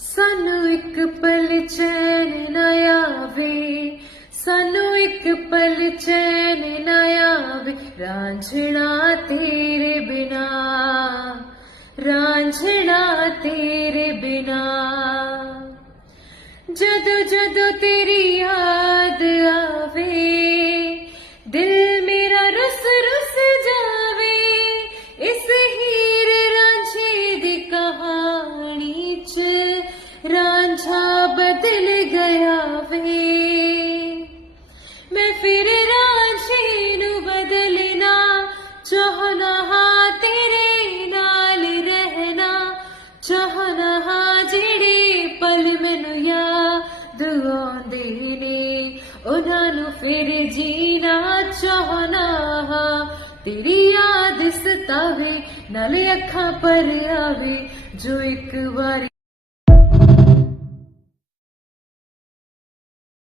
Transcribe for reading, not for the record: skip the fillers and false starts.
सानू एक पल चैन न आवे, सानू एक पल चैन न आवे, रांझना तेरे बिना, रांझना तेरे बिना। जदों जदों तेरी याद आवे, दिल मेरा रुस रुस जावे। इस हीर रांझे दी कहानी च रांझा बदल गया वे। मैं फिर रांझे नू बदलना चाहना, हाँ तेरे नाल रहना चाहना, हाँ जेड़े पल मैनू याद आउंदे ने उन्हां नू फिर जीना चाहना। हाँ तेरी याद सतावे नाले अखां पर आवे, जो एक बारी